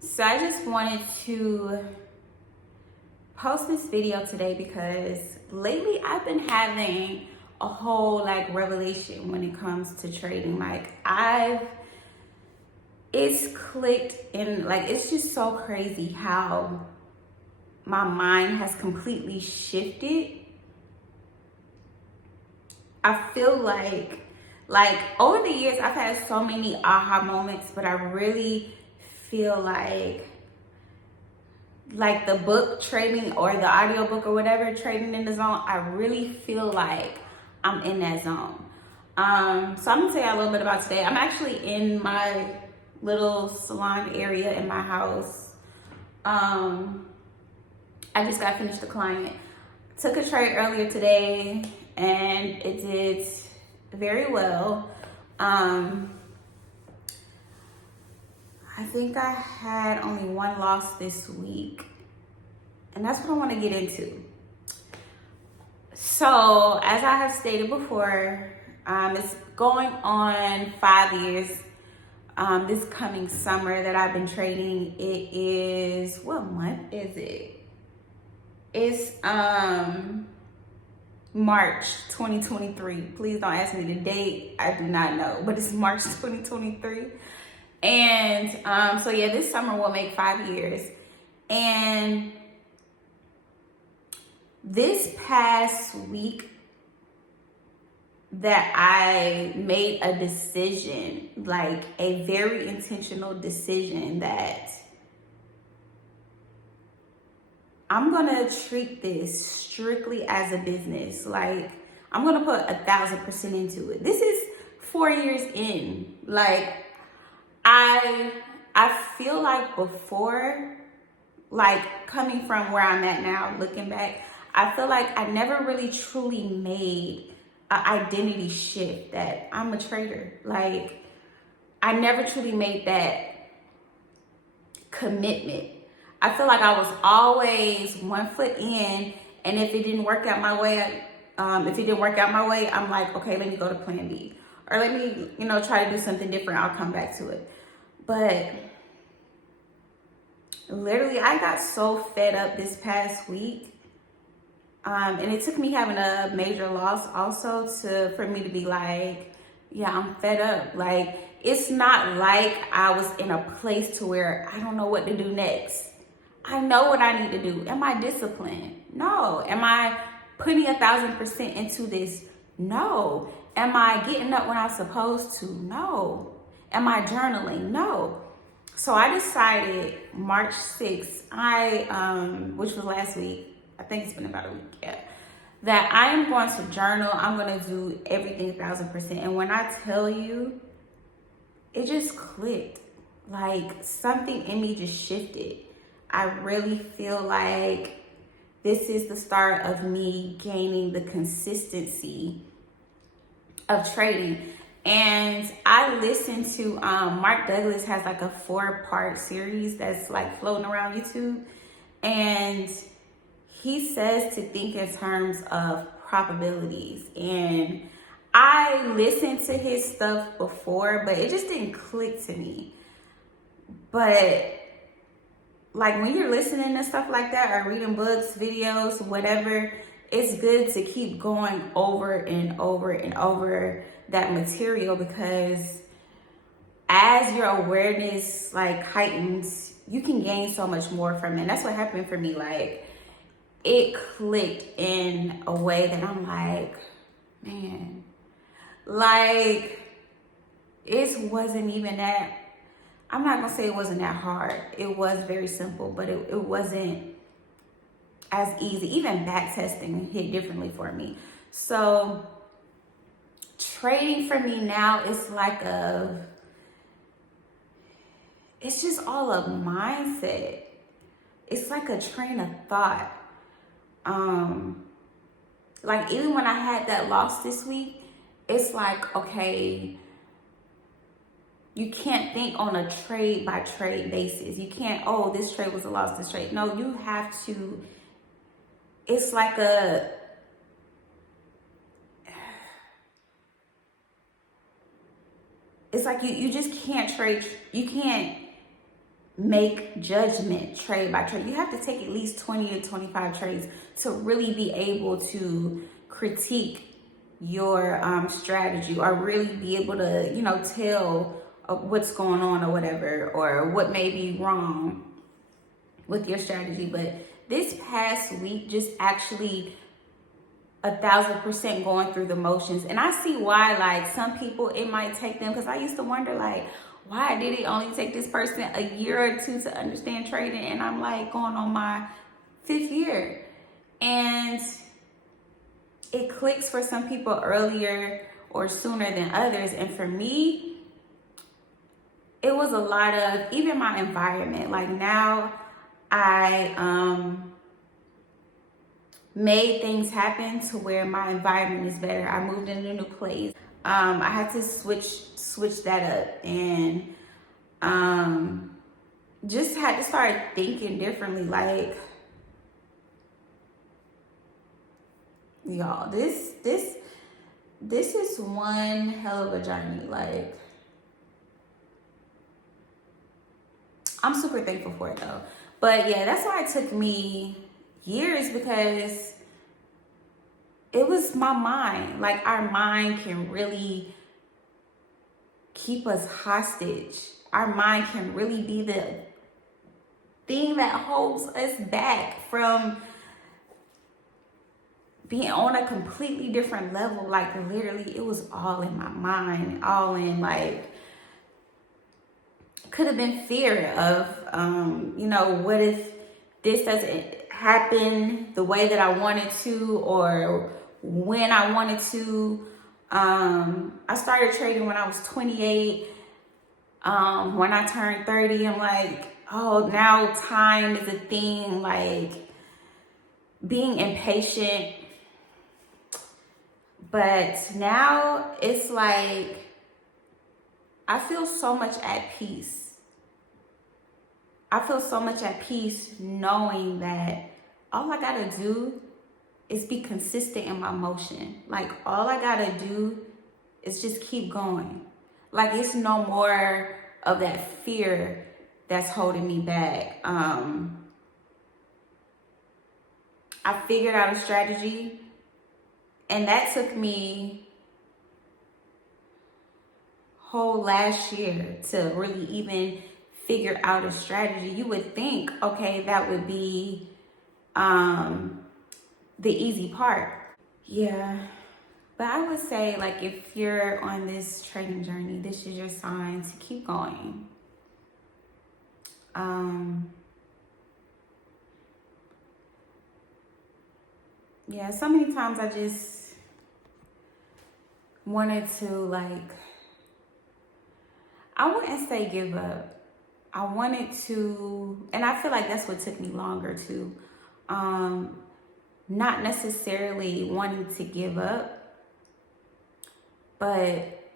So I just wanted to post this video today because lately I've been having a whole revelation when it comes to trading. It's clicked and it's just so crazy how my mind has completely shifted. I feel like over the years I've had so many aha moments, but I really feel like the book Trading or the audio book or whatever, Trading in the Zone, I really feel like I'm in that zone. So I'm gonna tell you a little bit about today. I'm actually in my little salon area in my house. I just got finished a client. Took a trade earlier today and it did very well. I think I had only one loss this week, and that's what I want to get into. So, as I have stated before, it's going on 5 years this coming summer that I've been trading. It is, what month is it? It's March 2023. Please don't ask me the date. I do not know, but it's March 2023. And so yeah, this summer will make 5 years. And this past week that I made a decision, a very intentional decision, that I'm gonna treat this strictly as a business. I'm gonna put 1,000% into it. This is 4 years in. I feel like before, coming from where I'm at now, looking back, I feel like I never really truly made an identity shift that I'm a trader. I never truly made that commitment. I feel like I was always 1 foot in, and if it didn't work out my way, I'm like, okay, let me go to plan B. Or let me, try to do something different. I'll come back to it. But literally, I got so fed up this past week. And it took me having a major loss also for me to be like, yeah, I'm fed up. It's not like I was in a place to where I don't know what to do next. I know what I need to do. Am I disciplined? No. Am I putting 1,000% into this? No. Am I getting up when I'm supposed to? No. Am I journaling? No. So I decided March 6th, which was last week, I think it's been about a week, yeah, that I am going to journal. I'm going to do everything 1,000%. And when I tell you, it just clicked. Something in me just shifted. I really feel like this is the start of me gaining the consistency of trading. And I listened to Mark Douglas has a 4-part series that's floating around YouTube, and he says to think in terms of probabilities. And I listened to his stuff before, but it just didn't click to me. But when you're listening to stuff like that or reading books, videos, whatever, it's good to keep going over and over and over that material, because as your awareness heightens, you can gain so much more from it. And that's what happened for me. It clicked in a way that I'm like, man, it wasn't even that, I'm not gonna say it wasn't that hard. It was very simple, but it wasn't as easy. Even back testing hit differently for me. So trading for me now is it's just all a mindset. It's a train of thought. Even when I had that loss this week, it's okay, you can't think on a trade by trade basis. You can't, oh, this trade was a loss, this trade. No, you have to, it's it's you just can't trade. You can't make judgment trade by trade. You have to take at least 20 to 25 trades to really be able to critique your strategy, or really be able to, you know, tell what's going on or whatever, or what may be wrong with your strategy. But this past week, just actually 1,000% going through the motions. And I see why, like, some people, it might take them, because I used to wonder, like, why did it only take this person a year or two to understand trading? And I'm like going on my 5th year. And it clicks for some people earlier or sooner than others. And for me, it was a lot of even my environment. Like, now I made things happen to where my environment is better. I moved into a new place. I had to switch that up, and just had to start thinking differently. Like, y'all, this is one hell of a journey. Like, I'm super thankful for it though. But yeah, that's why it took me years, because it was my mind. Like, our mind can really keep us hostage. Our mind can really be the thing that holds us back from being on a completely different level. Like, literally, it was all in my mind, all in, like, could have been fear of, you know, what if this doesn't happen the way that I wanted to, or when I wanted to. I started trading when I was 28. When I turned 30, I'm like, oh, now time is a thing. Like, being impatient. But now it's like, I feel so much at peace. I feel so much at peace knowing that all I gotta do is be consistent in my motion. Like, all I gotta do is just keep going. Like, it's no more of that fear that's holding me back. I figured out a strategy, and that took me whole last year to really even figure out a strategy. You would think, okay, that would be the easy part. Yeah. But I would say, like, if you're on this trading journey, this is your sign to keep going. Yeah, so many times I just wanted to, like, I wouldn't say give up. I wanted to, and I feel like that's what took me longer too. Not necessarily wanting to give up, but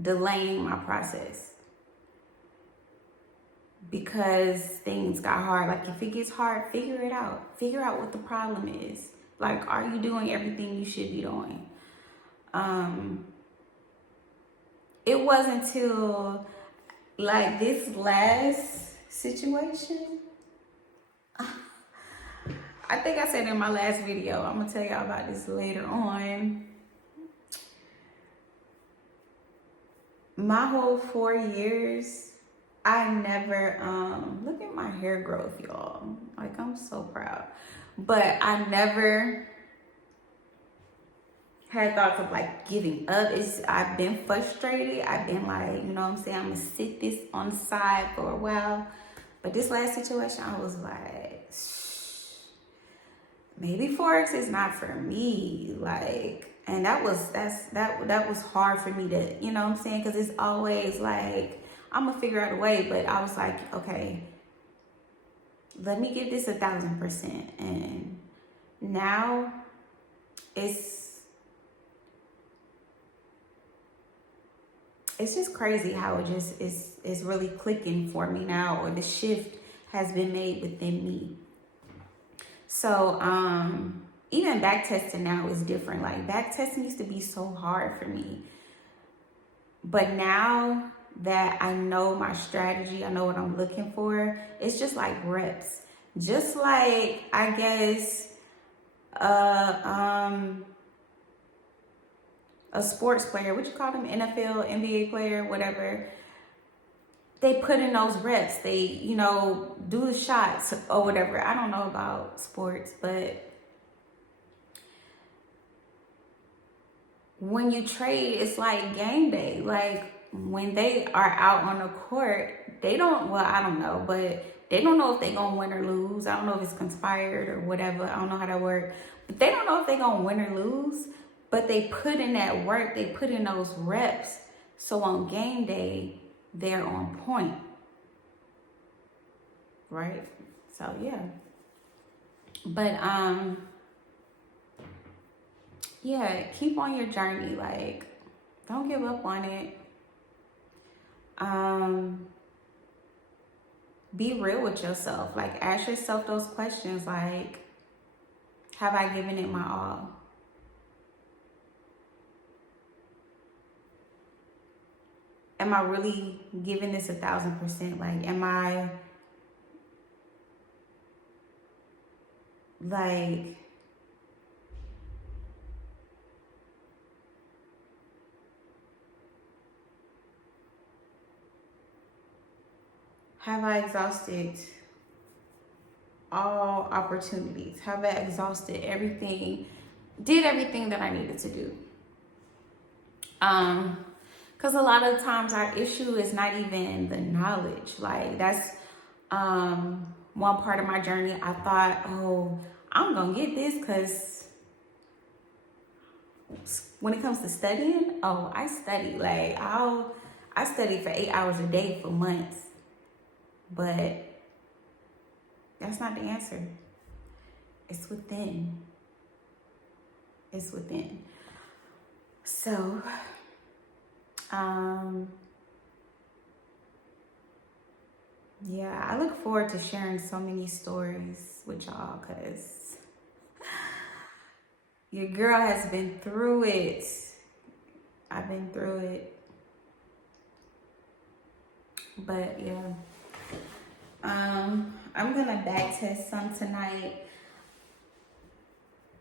delaying my process. Because things got hard. Like, if it gets hard, figure it out. Figure out what the problem is. Like, are you doing everything you should be doing? It wasn't until, like, this last situation, I think I said in my last video, I'm gonna tell y'all about this later on. My whole 4 years, I never, look at my hair growth, y'all. Like, I'm so proud. But I never had thoughts of, like, giving up. I've been frustrated. I've been like, you know what I'm saying? I'm gonna sit this on the side for a while. But this last situation, I was like, maybe Forex is not for me. Like, and that was hard for me to, you know what I'm saying? Because it's always like, I'm gonna figure out a way. But I was like, okay, let me give this 1,000%. And now it's just crazy how it just is really clicking for me now, or the shift has been made within me. So even back testing now is different. Like, back testing used to be so hard for me, but now that I know my strategy, I know what I'm looking for. It's just like reps. Just like, I guess, a sports player, what you call them, NFL, NBA player, whatever. They put in those reps. They, do the shots or whatever. I don't know about sports, but when you trade, it's like game day. Like when they are out on the court, they don't, well, I don't know, but they don't know if they're going to win or lose. I don't know if it's conspired or whatever. I don't know how that works. But they don't know if they're going to win or lose. But they put in that work. They put in those reps. So on game day, they're on point. Right? So, yeah. But, yeah, keep on your journey. Like, don't give up on it. Be real with yourself. Like, ask yourself those questions. Like, have I given it my all? Am I really giving this 1,000%? Like, am I like, have I exhausted all opportunities? Have I exhausted everything? Did everything that I needed to do? Because a lot of times our issue is not even the knowledge. Like, that's one part of my journey. I thought, oh, I'm gonna get this because when it comes to studying, oh, I study. Like, I studied for 8 hours a day for months. But that's not the answer. It's within. It's within. So, yeah, I look forward to sharing so many stories with y'all because your girl has been through it. I've been through it. But yeah. I'm gonna back test some tonight.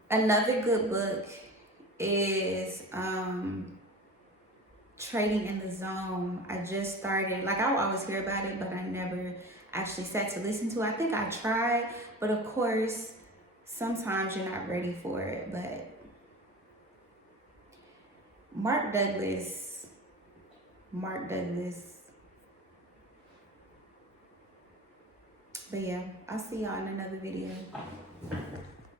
Another good book is Trading in the Zone. I just started, like, I always hear about it, but I never actually sat to listen to it. I think I tried, but of course, sometimes you're not ready for it. But Mark Douglas. But yeah, I'll see y'all in another video.